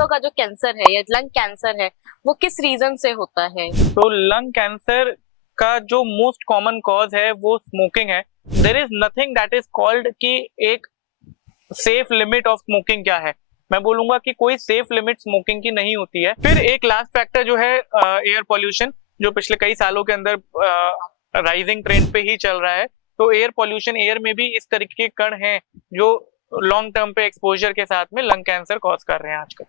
फेफड़ों का जो कैंसर है या लंग कैंसर है वो किस रीजन से होता है? तो लंग कैंसर का जो मोस्ट कॉमन कॉज है वो स्मोकिंग है। There is nothing that is called कि एक सेफ लिमिट ऑफ स्मोकिंग क्या है। मैं बोलूंगा कि कोई सेफ लिमिट स्मोकिंग की नहीं होती है। फिर एक लास्ट फैक्टर जो है एयर पॉल्यूशन, जो पिछले कई सालों के अंदर राइजिंग ट्रेंड पे ही चल रहा है। तो एयर पॉल्यूशन, एयर में भी इस तरीके के कण हैं जो लॉन्ग टर्म पे एक्सपोजर के साथ में लंग कैंसर कॉज कर रहे हैं आजकल।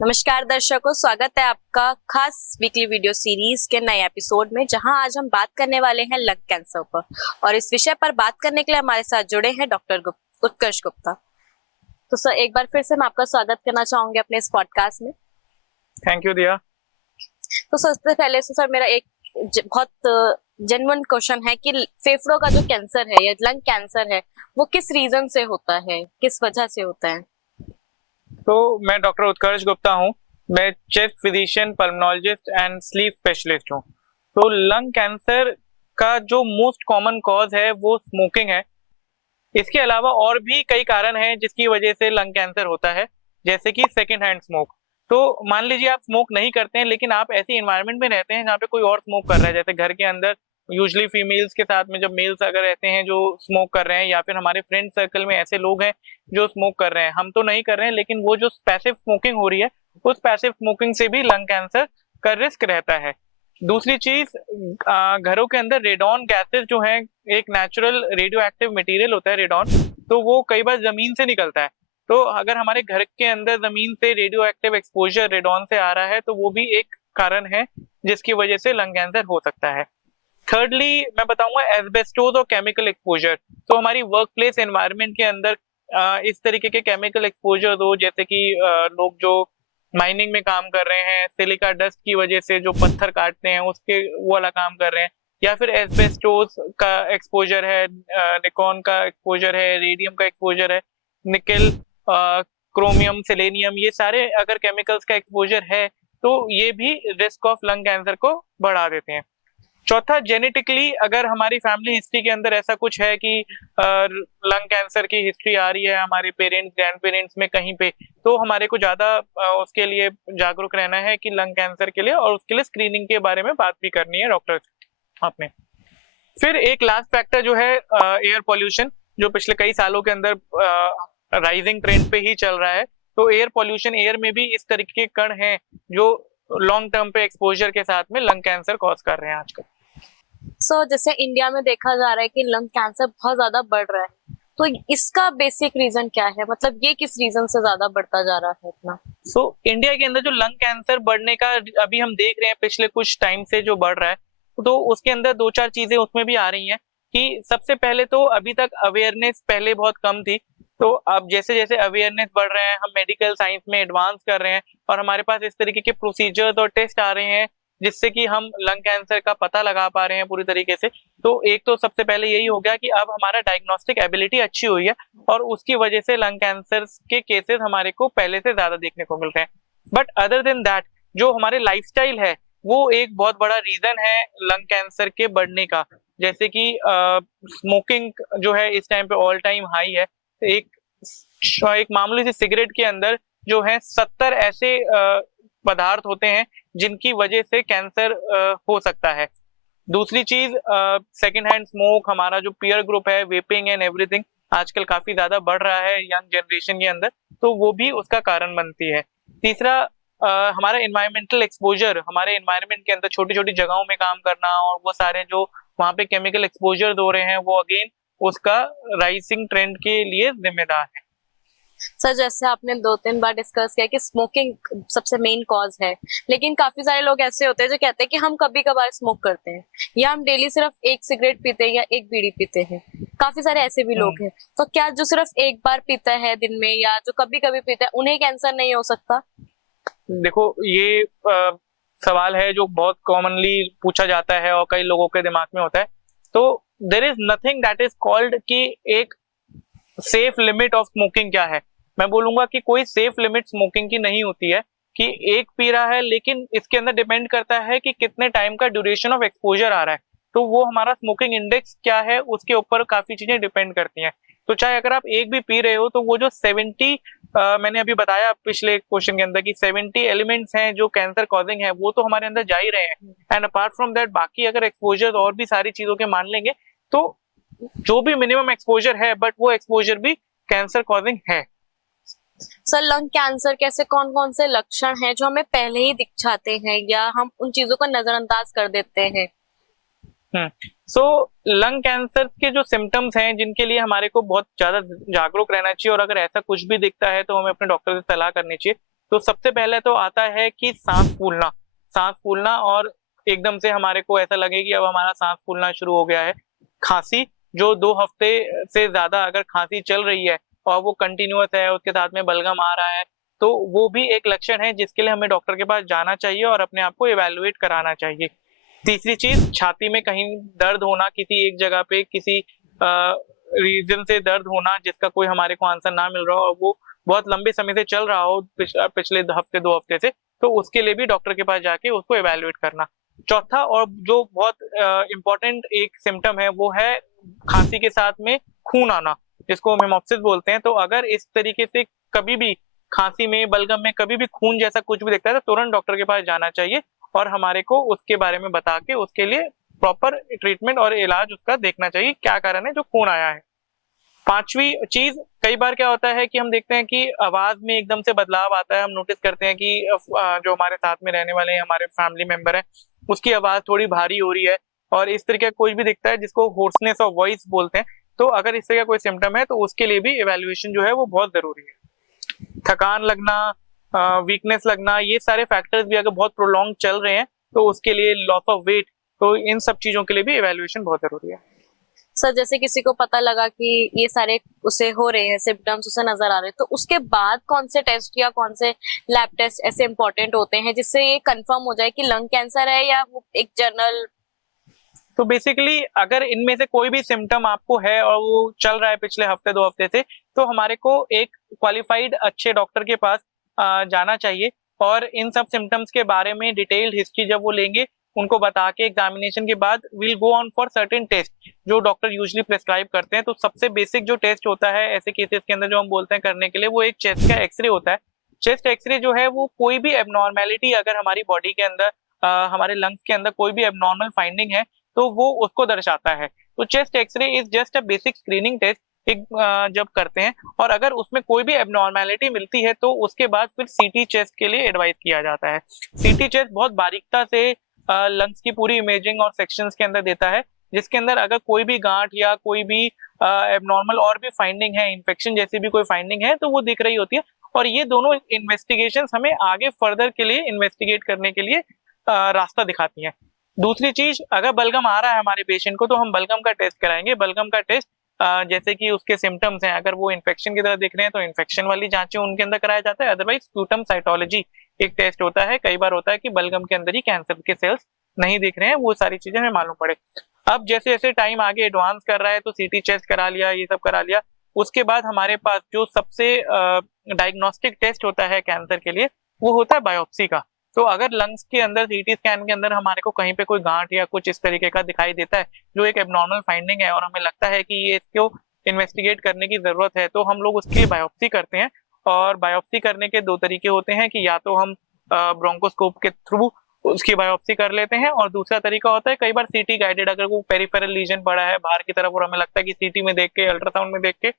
नमस्कार दर्शकों, स्वागत है आपका खास वीकली वीडियो सीरीज के नए एपिसोड में, जहां आज हम बात करने वाले हैं लंग कैंसर पर। और इस विषय पर बात करने के लिए हमारे साथ जुड़े हैं डॉक्टर उत्कर्ष गुप्ता। तो सर, एक बार फिर से मैं आपका स्वागत करना चाहूंगी अपने इस पॉडकास्ट में। थैंक यू दिया। तो सबसे पहले से सर मेरा एक बहुत जेन्युइन क्वेश्चन है कि फेफड़ों का जो कैंसर है या लंग कैंसर है वो किस रीजन से होता है, किस वजह से होता है? तो मैं डॉक्टर उत्कर्ष गुप्ता हूँ। मैं chest physician, pulmonologist and sleep specialist हूँ। तो लंग कैंसर का जो मोस्ट कॉमन कॉज है वो स्मोकिंग है। इसके अलावा और भी कई कारण हैं जिसकी वजह से लंग कैंसर होता है, जैसे कि सेकेंड हैंड स्मोक। तो मान लीजिए आप स्मोक नहीं करते हैं, लेकिन आप ऐसी एनवायरनमेंट में रहते हैं जहाँ पे कोई और स्मोक कर रहा है, जैसे घर के अंदर यूजली फीमेल्स के साथ में जब मेल्स अगर ऐसे हैं जो स्मोक कर रहे हैं, या फिर हमारे फ्रेंड सर्कल में ऐसे लोग हैं जो स्मोक कर रहे हैं। हम तो नहीं कर रहे हैं, लेकिन वो जो पैसिव स्मोकिंग हो रही है, उस पैसिव स्मोकिंग से भी लंग कैंसर का रिस्क रहता है। दूसरी चीज, घरों के अंदर रेडॉन गैसेस जो हैं, एक नेचुरल रेडियो एक्टिव मटीरियल होता है रेडॉन, तो वो कई बार जमीन से निकलता है। तो अगर हमारे घर के अंदर जमीन से रेडियो एक्टिव एक्सपोजर रेडॉन से आ रहा है, तो वो भी एक कारण है जिसकी वजह से लंग कैंसर हो सकता है। थर्डली मैं बताऊंगा एस्बेस्टोस और केमिकल एक्सपोजर। तो हमारी वर्क प्लेस एनवायरनमेंट के अंदर इस तरीके के केमिकल एक्सपोजर हो, जैसे कि लोग जो माइनिंग में काम कर रहे हैं, सिलिका डस्ट की वजह से जो पत्थर काटते हैं उसके वो वाला काम कर रहे हैं, या फिर एस्बेस्टोस का एक्सपोजर है, निकॉन का एक्सपोजर है, रेडियम का एक्सपोजर है, निकेल, क्रोमियम, सेलेनियम, ये सारे अगर केमिकल्स का एक्सपोजर है तो ये भी रिस्क ऑफ लंग कैंसर को बढ़ा देते हैं। चौथा, जेनेटिकली अगर हमारी फैमिली हिस्ट्री के अंदर ऐसा कुछ है कि लंग कैंसर की हिस्ट्री आ रही है हमारे पेरेंट्स ग्रैंड पेरेंट्स में कहीं पे, तो हमारे को ज्यादा उसके लिए जागरूक रहना है कि लंग कैंसर के लिए, और उसके लिए स्क्रीनिंग के बारे में बात भी करनी है डॉक्टर आपने। फिर एक लास्ट फैक्टर जो है एयर पॉल्यूशन, जो पिछले कई सालों के अंदर राइजिंग ट्रेंड पे ही चल रहा है। तो एयर पॉल्यूशन, एयर में भी इस तरीके के कण हैं जो लॉन्ग टर्म पे एक्सपोजर के साथ में लंग कैंसर कॉज कर रहे हैं आजकल। सो जैसे इंडिया में देखा जा रहा है कि लंग कैंसर बहुत ज्यादा बढ़ रहा है, तो इसका बेसिक रीजन क्या है? मतलब ये किस रीजन से ज्यादा बढ़ता जा रहा है इतना? इंडिया के अंदर जो लंग कैंसर बढ़ने का अभी हम देख रहे हैं पिछले कुछ टाइम से जो बढ़ रहा है, तो उसके अंदर दो चार चीजें उसमें भी आ रही हैं कि सबसे पहले तो अभी तक अवेयरनेस पहले बहुत कम थी। तो अब जैसे जैसे अवेयरनेस बढ़ रहे हैं, हम मेडिकल साइंस में एडवांस कर रहे हैं और हमारे पास इस तरीके के प्रोसीजर्स और टेस्ट आ रहे हैं जिससे कि हम लंग कैंसर का पता लगा पा रहे हैं पूरी तरीके से। तो एक तो सबसे पहले यही हो गया कि अब हमारा डायग्नोस्टिक एबिलिटी अच्छी हुई है, और उसकी वजह से लंग कैंसर के केसेस हमारे को पहले से ज्यादा देखने को मिल रहे हैं। बट अदर देन दैट, जो हमारे लाइफस्टाइल है वो एक बहुत बड़ा रीजन है लंग कैंसर के बढ़ने का। जैसे कि स्मोकिंग जो है इस टाइम पे ऑल टाइम हाई है। एक मामूली सी सिगरेट के अंदर जो है 70 ऐसे पदार्थ होते हैं जिनकी वजह से कैंसर हो सकता है। दूसरी चीज, सेकेंड हैंड स्मोक, हमारा जो पीयर ग्रुप है, वेपिंग एंड एवरीथिंग आजकल काफी ज्यादा बढ़ रहा है यंग जनरेशन के अंदर, तो वो भी उसका कारण बनती है। तीसरा, हमारा एनवायरमेंटल एक्सपोजर, हमारे एनवायरमेंट के अंदर छोटी छोटी जगहों में काम करना, और वो सारे जो वहाँ पे केमिकल एक्सपोजर हो रहे हैं, वो अगेन उसका राइजिंग ट्रेंड के लिए जिम्मेदार है। सर, जैसे आपने 2-3 बार डिस्कस किया कि स्मोकिंग सबसे मेन कॉज है, लेकिन काफी सारे लोग ऐसे होते हैं जो कहते हैं कि हम कभी कभार स्मोक करते हैं, या हम डेली सिर्फ एक सिगरेट पीते हैं या एक बीड़ी पीते हैं। काफी सारे ऐसे भी लोग हैं। तो क्या जो सिर्फ एक बार पीता है दिन में या जो कभी कभी पीता है उन्हें कैंसर नहीं हो सकता? देखो, ये सवाल है जो बहुत कॉमनली पूछा जाता है और कई लोगों के दिमाग में होता है। तो there is nothing that is called कि एक सेफ लिमिट ऑफ स्मोकिंग क्या है। मैं बोलूंगा कि कोई सेफ लिमिट स्मोकिंग की नहीं होती है कि एक पी रहा है, लेकिन इसके अंदर डिपेंड करता है कि कितने टाइम का ड्यूरेशन ऑफ एक्सपोजर आ रहा है। तो वो हमारा स्मोकिंग इंडेक्स क्या है उसके ऊपर काफी चीजें डिपेंड करती हैं। तो चाहे अगर आप एक भी पी रहे हो तो वो जो 70 मैंने अभी बताया पिछले क्वेश्चन के अंदर कि 70 एलिमेंट्स हैं जो कैंसर कॉजिंग है, वो तो हमारे अंदर जा ही रहे हैं। एंड अपार्ट फ्रॉम दैट बाकी अगर एक्सपोजर और भी सारी चीजों के मान लेंगे तो जो भी मिनिमम एक्सपोजर है, बट वो एक्सपोजर भी कैंसर कॉजिंग है। सर लंग कैंसर के ऐसे कौन कौन से लक्षण हैं जो हमें पहले ही दिख जाते हैं या हम उन चीजों को नजरअंदाज कर देते हैं? सो लंग कैंसर के जो सिम्टम्स हैं जिनके लिए हमारे को बहुत ज्यादा जागरूक रहना चाहिए, और अगर ऐसा कुछ भी दिखता है तो हमें अपने डॉक्टर से सलाह करनी चाहिए। तो सबसे पहले तो आता है कि सांस फूलना और एकदम से हमारे को ऐसा लगे कि अब हमारा सांस फूलना शुरू हो गया है। खांसी, जो 2 हफ्ते से ज्यादा अगर खांसी चल रही है और वो कंटिन्यूअस है, उसके साथ में बलगम आ रहा है, तो वो भी एक लक्षण है जिसके लिए हमें डॉक्टर के पास जाना चाहिए और अपने आप को इवैल्यूएट कराना चाहिए। तीसरी चीज, छाती में कहीं दर्द होना, किसी एक जगह पे किसी रीजन से दर्द होना जिसका कोई हमारे को आंसर ना मिल रहा हो और वो बहुत लंबे समय से चल रहा हो, पिछले हफ्ते 2 हफ्ते से, तो उसके लिए भी डॉक्टर के पास जाके उसको इवैल्यूएट करना। चौथा और जो बहुत इंपॉर्टेंट एक सिम्टम है वो है खांसी के साथ में खून आना, जिसको हम हेमोप्सिस बोलते हैं। तो अगर इस तरीके से कभी भी खांसी में, बलगम में कभी भी खून जैसा कुछ भी दिखता है तो तुरंत डॉक्टर के पास जाना चाहिए और हमारे को उसके बारे में बता के उसके लिए प्रॉपर ट्रीटमेंट और इलाज उसका देखना चाहिए, क्या कारण है जो खून आया है। पांचवी चीज, कई बार क्या होता है कि हम देखते हैं कि आवाज में एकदम से बदलाव आता है। हम नोटिस करते हैं कि जो हमारे साथ में रहने वाले हमारे फैमिली मेंबर है उसकी आवाज थोड़ी भारी हो रही है, और इस तरीके का कोई भी दिखता है जिसको होर्सनेस ऑफ वॉइस बोलते हैं। तो अगर इस तरह का कोई सिम्टम है तो उसके लिए भी इवैल्यूएशन जो है वो बहुत जरूरी है। थकान लगना, वीकनेस लगना, ये सारे फैक्टर्स भी अगर बहुत प्रोलॉन्ग चल रहे हैं तो उसके लिए लॉस ऑफ वेट, तो इन सब चीजों के लिए भी इवैल्यूएशन बहुत जरूरी है। सर जैसे किसी को पता लगा कि ये सारे उसे हो रहे हैं सिम्टम्स, उसे नजर आ रहे हैं, तो उसके बाद कौन से टेस्ट या कौन से लैब टेस्ट ऐसे इंपॉर्टेंट होते हैं जिससे ये कंफर्म हो जाए कि लंग कैंसर है या वो एक जनरल? तो बेसिकली अगर इनमें से कोई भी सिम्टम आपको है और वो चल रहा है पिछले हफ्ते 2 हफ्ते से, तो हमारे को एक क्वालिफाइड अच्छे डॉक्टर के पास जाना चाहिए और इन सब सिम्टम्स के बारे में डिटेल्ड हिस्ट्री जब वो लेंगे, उनको बता के एग्जामिनेशन के बाद will go on for certain test जो डॉक्टर यूजुअली प्रेस्क्राइब करते हैं। तो सबसे बेसिक जो टेस्ट होता है ऐसे केसेस के अंदर जो हम बोलते हैं करने के लिए, वो एक चेस्ट का एक्सरे होता है। चेस्ट एक्सरे जो है वो कोई भी एबनॉर्मेलिटी अगर हमारी बॉडी के अंदर, हमारे लंग्स के अंदर कोई भी एबनॉर्मल फाइंडिंग है तो वो उसको दर्शाता है। तो chest X-ray is just a basic screening test एक जब करते हैं, और अगर उसमें कोई भी एबनॉर्मेलिटी मिलती है तो उसके बाद फिर सीटी चेस्ट के लिए एडवाइस किया जाता है। सीटी चेस्ट बहुत बारीकता से लंग्स की पूरी इमेजिंग और सेक्शंस के अंदर देता है, जिसके अंदर अगर कोई भी गांठ या कोई भी एबनॉर्मल और भी फाइंडिंग है, इन्फेक्शन जैसी भी कोई फाइंडिंग है, तो वो दिख रही होती है। और ये दोनों इन्वेस्टिगेशंस हमें आगे फर्दर के लिए इन्वेस्टिगेट करने के लिए रास्ता दिखाती हैं। दूसरी चीज, अगर बलगम आ रहा है हमारे पेशेंट को तो हम बलगम का टेस्ट कराएंगे। बलगम का टेस्ट जैसे कि उसके सिम्टम्स हैं, अगर वो इन्फेक्शन की तरह दिख रहे हैं तो इन्फेक्शन वाली जांचें उनके अंदर कराया जाता है। अदरवाइज स्प्यूटम साइटोलॉजी एक टेस्ट होता है। कई बार होता है कि बलगम के अंदर ही कैंसर के सेल्स नहीं दिख रहे हैं, वो सारी चीजें हमें मालूम पड़े। अब जैसे जैसे टाइम आगे एडवांस कर रहा है तो सीटी चेस्ट करा लिया, ये सब करा लिया, उसके बाद हमारे पास जो सबसे डायग्नोस्टिक टेस्ट होता है कैंसर के लिए वो होता है बायोप्सी का। तो अगर लंग्स के अंदर सीटी स्कैन के अंदर हमारे को कहीं पे कोई गांठ या कुछ इस तरीके का दिखाई देता है जो एक एबनॉर्मल फाइंडिंग है और हमें लगता है कि ये इसको इन्वेस्टिगेट करने की जरूरत है, तो हम लोग उसके लिए बायोप्सी करते हैं। और बायोप्सी करने के 2 तरीके होते हैं कि या तो हम ब्रोंकोस्कोप के थ्रू उसकी बायोप्सी कर लेते हैं, और दूसरा तरीका होता है कई बार सीटी गाइडेड, अगर वो पेरिफेरल लीजन पड़ा है बाहर की तरफ और हमें लगता है कि सीटी में देख के, अल्ट्रासाउंड में देख के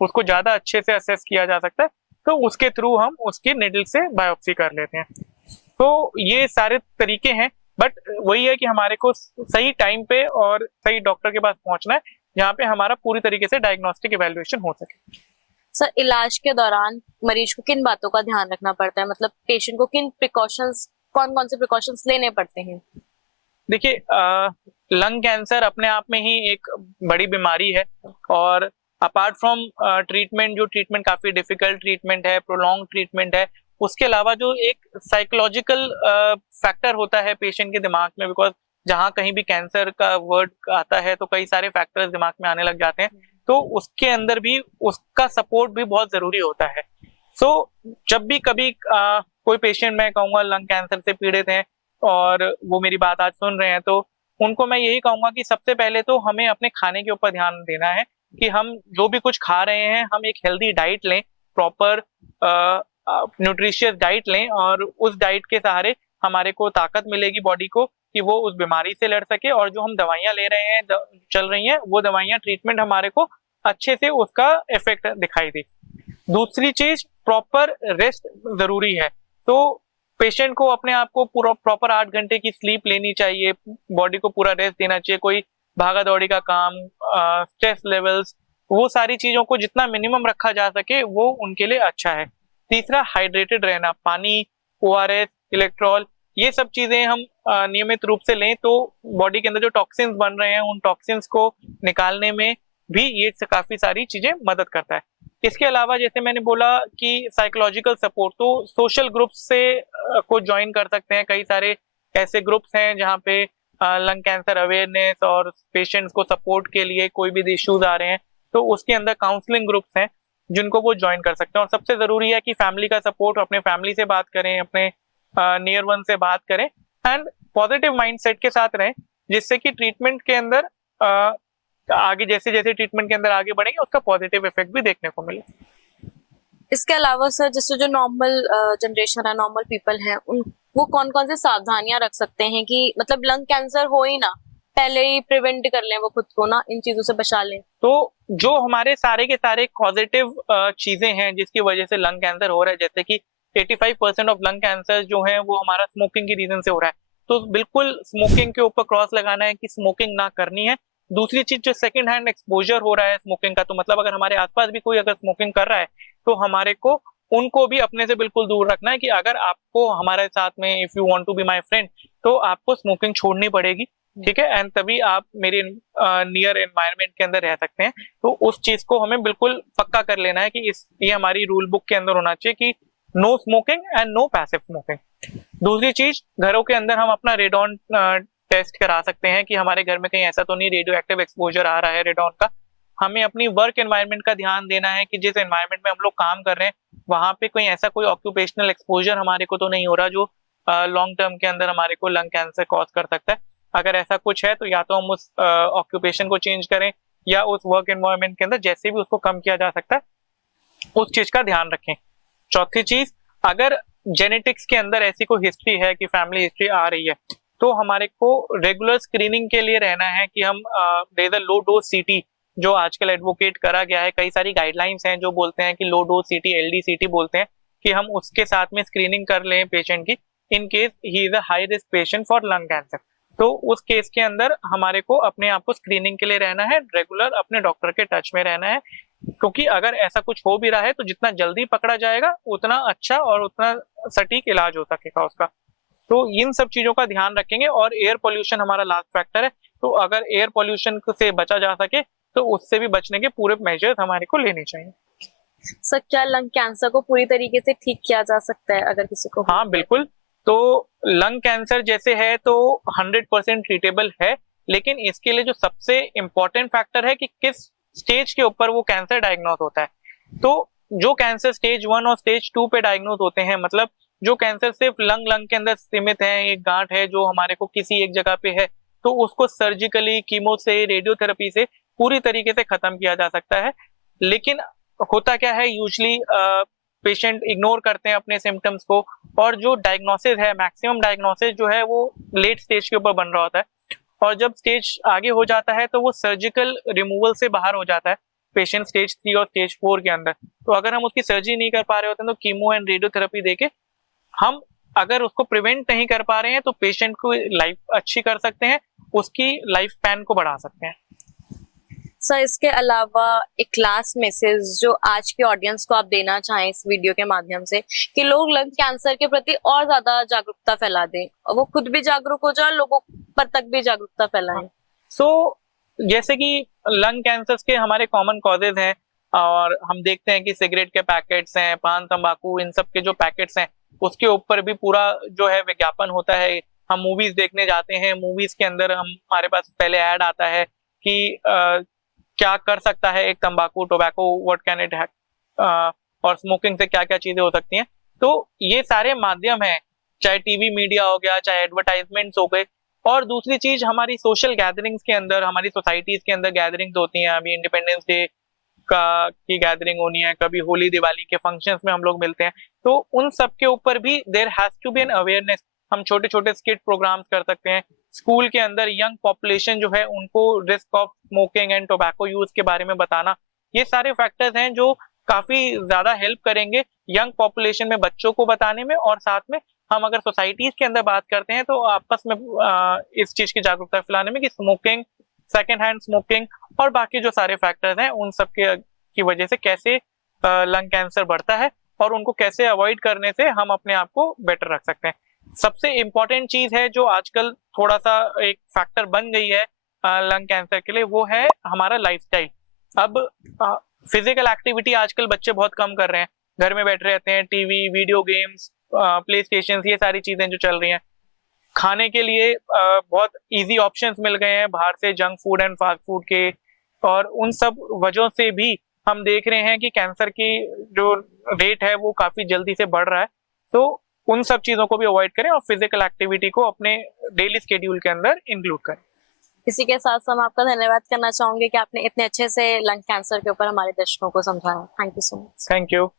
उसको ज्यादा अच्छे से असेस किया जा सकता है, तो उसके थ्रू हम उसकी निडल से बायोप्सी कर लेते हैं। तो ये सारे तरीके हैं, बट वही है कि हमारे को सही टाइम पे और सही डॉक्टर के पास पहुंचना है जहाँ पे हमारा पूरी तरीके से डायग्नोस्टिक इवैल्यूएशन हो सके। सर इलाज के दौरान मरीज को किन बातों का ध्यान रखना पड़ता है, मतलब पेशेंट को किन प्रिकॉशंस, कौन कौन से प्रिकॉशंस लेने पड़ते हैं? देखिए, लंग कैंसर अपने आप में ही एक बड़ी बीमारी है, और अपार्ट फ्रॉम ट्रीटमेंट, जो ट्रीटमेंट काफी डिफिकल्ट ट्रीटमेंट है, प्रोलॉन्ग ट्रीटमेंट है, उसके अलावा जो एक साइकोलॉजिकल फैक्टर होता है पेशेंट के दिमाग में, बिकॉज जहाँ कहीं भी कैंसर का वर्ड आता है तो कई सारे फैक्टर्स दिमाग में आने लग जाते हैं, तो उसके अंदर भी उसका सपोर्ट भी बहुत जरूरी होता है। सो जब भी कभी कोई पेशेंट, मैं कहूँगा लंग कैंसर से पीड़ित हैं और वो मेरी बात आज सुन रहे हैं, तो उनको मैं यही कहूंगा कि सबसे पहले तो हमें अपने खाने के ऊपर ध्यान देना है। कि हम जो भी कुछ खा रहे हैं हम एक हेल्दी डाइट लें, प्रॉपर न्यूट्रिशियस डाइट लें, और उस डाइट के सहारे हमारे को ताकत मिलेगी बॉडी को कि वो उस बीमारी से लड़ सके, और जो हम दवाइयाँ ले रहे हैं चल रही हैं वो दवाइयाँ ट्रीटमेंट हमारे को अच्छे से उसका इफेक्ट दिखाई दे। दूसरी चीज, प्रॉपर रेस्ट जरूरी है। तो पेशेंट को अपने आप को पूरा प्रॉपर 8 घंटे की स्लीप लेनी चाहिए, बॉडी को पूरा रेस्ट देना चाहिए। कोई भागा दौड़ी का काम, स्ट्रेस लेवल्स, वो सारी चीजों को जितना मिनिमम रखा जा सके वो उनके लिए अच्छा है। तीसरा, हाइड्रेटेड रहना, पानी, ओआरएस, इलेक्ट्रॉल, ये सब चीजें हम नियमित रूप से लें तो बॉडी के अंदर जो टॉक्सिन्स बन रहे हैं उन टॉक्सिन्स को निकालने में भी ये काफी सारी चीजें मदद करता है। इसके अलावा जैसे मैंने बोला कि साइकोलॉजिकल सपोर्ट, तो सोशल ग्रुप से को ज्वाइन कर सकते हैं। कई सारे ऐसे ग्रुप्स हैं जहाँ पे लंग कैंसर अवेयरनेस और पेशेंट्स को सपोर्ट के लिए कोई भी इश्यूज आ रहे हैं तो उसके अंदर काउंसलिंग ग्रुप्स हैं जिनको वो ज्वाइन कर सकते हैं। और सबसे जरूरी है कि फैमिली का सपोर्ट, अपने फैमिली से बात करें, अपने नियर वन से बात करें, एंड पॉजिटिव माइंडसेट के साथ रहें, जिससे कि ट्रीटमेंट के अंदर आगे जैसे जैसे ट्रीटमेंट के अंदर आगे बढ़ेंगे उसका पॉजिटिव इफेक्ट भी देखने को मिले। इसके अलावा सर, जैसे जो नॉर्मल जनरेशन है, नॉर्मल पीपल हैं, उन वो कौन कौन से सावधानियां रख सकते हैं कि मतलब लंग कैंसर हो ही ना, पहले ही प्रिवेंट कर लें, वो खुद को ना इन चीजों से बचा लें? तो जो हमारे सारे के सारे पॉजिटिव चीजें हैं जिसकी वजह से लंग कैंसर हो रहा है, जैसे कि 85% ऑफ लंग कैंसर जो है वो हमारा स्मोकिंग की रीजन से हो रहा है, तो बिल्कुल स्मोकिंग के ऊपर क्रॉस लगाना है कि स्मोकिंग ना करनी है। दूसरी चीज, जो सेकंड हैंड एक्सपोजर हो रहा है स्मोकिंग का, तो मतलब अगर हमारे आसपास भी कोई अगर स्मोकिंग कर रहा है तो हमारे को उनको भी अपने से बिल्कुल दूर रखना है कि अगर आपको हमारे साथ में, if you want to be my friend, तो आपको स्मोकिंग छोड़नी पड़ेगी, ठीक है, एंड तभी आप मेरे नियर एनवायरनमेंट के अंदर रह सकते हैं। तो उस चीज को हमें बिल्कुल पक्का कर लेना है कि ये हमारी रूल बुक के अंदर होना चाहिए कि no smoking and no passive smoking. दूसरी चीज, घरों के अंदर हम अपना रेडॉन टेस्ट करा सकते हैं कि हमारे घर में कहीं ऐसा तो नहीं रेडियो एक्टिव एक्सपोजर आ रहा है रेडॉन का। हमें अपनी वर्क एनवायरनमेंट का ध्यान देना है कि जिस एनवायरनमेंट में हम लोग काम कर रहे हैं वहां पे कोई ऐसा कोई ऑक्यूपेशनल एक्सपोजर हमारे को तो नहीं हो रहा जो लॉन्ग टर्म के अंदर हमारे को लंग कैंसर कॉज कर सकता है। अगर ऐसा कुछ है तो या तो हम उस ऑक्यूपेशन को चेंज करें या उस वर्क एनवायरनमेंट के अंदर जैसे भी उसको कम किया जा सकता है उस चीज का ध्यान रखें। चौथी चीज, अगर जेनेटिक्स के अंदर ऐसी कोई हिस्ट्री है कि फैमिली हिस्ट्री आ रही है तो हमारे को रेगुलर स्क्रीनिंग के लिए रहना है कि हम लो डोज सीटी जो आजकल एडवोकेट करा गया है, कई सारी गाइडलाइंस हैं जो बोलते हैं कि लो डोज सीटी, एलडीसीटी बोलते हैं, कि हम उसके साथ में स्क्रीनिंग कर लें पेशेंट की in case he is a high risk patient for lung cancer. तो उस केस के अंदर हमारे को अपने आप को स्क्रीनिंग के लिए रहना है, रेगुलर अपने डॉक्टर के टच में रहना है, क्योंकि अगर ऐसा कुछ हो भी रहा है तो जितना जल्दी पकड़ा जाएगा उतना अच्छा और उतना सटीक इलाज हो सकेगा उसका। तो इन सब चीजों का ध्यान रखेंगे। और एयर पोल्यूशन हमारा लास्ट फैक्टर है, तो अगर एयर पोल्यूशन से बचा जा सके तो उससे भी बचने के पूरे मेजर्स हमारे को लेने चाहिए। सर, क्या लंग कैंसर को पूरी तरीके से ठीक किया जा सकता है अगर किसी को? हाँ बिल्कुल। तो लंग कैंसर जैसे है तो 100% ट्रीटेबल है, लेकिन इसके लिए जो सबसे इम्पोर्टेंट फैक्टर है कि किस स्टेज के ऊपर वो कैंसर डायग्नोज होता है। तो जो कैंसर स्टेज 1 और स्टेज 2 पे डायग्नोज होते हैं, मतलब जो कैंसर सिर्फ लंग के अंदर सीमित है, एक गांठ है जो हमारे को किसी एक जगह पे है, तो उसको सर्जिकली, कीमो से, रेडियोथेरेपी से पूरी तरीके से खत्म किया जा सकता है। लेकिन होता क्या है, यूजली पेशेंट इग्नोर करते हैं अपने सिम्टम्स को, और जो डायग्नोसिस है, मैक्सिमम डायग्नोसिस जो है वो लेट स्टेज के ऊपर बन रहा होता है, और जब स्टेज आगे हो जाता है तो वो सर्जिकल रिमूवल से बाहर हो जाता है पेशेंट स्टेज 3 और स्टेज 4 के अंदर। तो अगर हम उसकी सर्जरी नहीं कर पा रहे होते हैं तो कीमो एंड रेडियोथेरेपी देके हम अगर उसको प्रिवेंट नहीं कर पा रहे हैं तो पेशेंट को लाइफ अच्छी कर सकते हैं, उसकी लाइफ स्पैन को बढ़ा सकते हैं। सर, इसके अलावा एक लास्ट मैसेज जो आज की ऑडियंस को आप देना चाहें इस वीडियो के माध्यम से, कि लोग लंग कैंसर के प्रति और ज्यादा जागरूकता फैला दें और वो खुद भी जागरूक हो जाए, लोगों पर तक भी जागरूकता फैलाएं। जैसे कि लंग कैंसर के हमारे कॉमन कॉजेज हैं, और हम देखते हैं कि सिगरेट के पैकेट्स हैं, पान तंबाकू, इन सब के जो पैकेट्स हैं उसके ऊपर भी पूरा जो है विज्ञापन होता है। हम मूवीज देखने जाते हैं, मूवीज के अंदर हमारे पास पहले ऐड आता है कि क्या कर सकता है एक तंबाकू, tobacco, what can it have, और स्मोकिंग से क्या क्या चीजें हो सकती हैं। तो ये सारे माध्यम हैं, चाहे टीवी मीडिया हो गया, चाहे एडवर्टाइजमेंट्स हो गए, और दूसरी चीज, हमारी सोशल गैदरिंग्स के अंदर, हमारी सोसाइटीज के अंदर गैदरिंग्स होती हैं, अभी इंडिपेंडेंस डे की गैदरिंग होनी है, कभी होली दिवाली के फंक्शंस में हम लोग मिलते हैं, तो उन सब के ऊपर भी there has to be an awareness. हम छोटे छोटे स्किट प्रोग्राम्स कर सकते हैं। स्कूल के अंदर यंग पॉपुलेशन जो है उनको risk of smoking and tobacco use के बारे में बताना, ये सारे फैक्टर्स हैं जो काफी ज्यादा हेल्प करेंगे यंग पॉपुलेशन में, बच्चों को बताने में। और साथ में हम अगर सोसाइटीज के अंदर बात करते हैं तो आपस में इस चीज की जागरूकता फैलाने में कि स्मोकिंग, सेकेंड हैंड स्मोकिंग और बाकी जो सारे फैक्टर्स हैं उन सब के की वजह से कैसे लंग कैंसर बढ़ता है और उनको कैसे अवॉइड करने से हम अपने आप को बेटर रख सकते हैं। सबसे इम्पोर्टेंट चीज है जो आजकल थोड़ा सा एक फैक्टर बन गई है लंग कैंसर के लिए, वो है हमारा लाइफस्टाइल। अब फिजिकल एक्टिविटी आजकल बच्चे बहुत कम कर रहे हैं, घर में बैठे रहते हैं, TV, video games, play station, ये सारी चीजें जो चल रही हैं। खाने के लिए बहुत इजी ऑप्शंस मिल गए हैं बाहर से, junk food and fast food के, और उन सब वजहों से भी हम देख रहे हैं कि कैंसर की जो रेट है वो काफी जल्दी से बढ़ रहा है। तो उन सब चीजों को भी अवॉइड करें और फिजिकल एक्टिविटी को अपने डेली स्केड्यूल के अंदर इंक्लूड करें। इसी के साथ हम आपका धन्यवाद करना चाहूंगे कि आपने इतने अच्छे से लंग कैंसर के ऊपर हमारे दर्शकों को समझाया। Thank you so much. Thank you.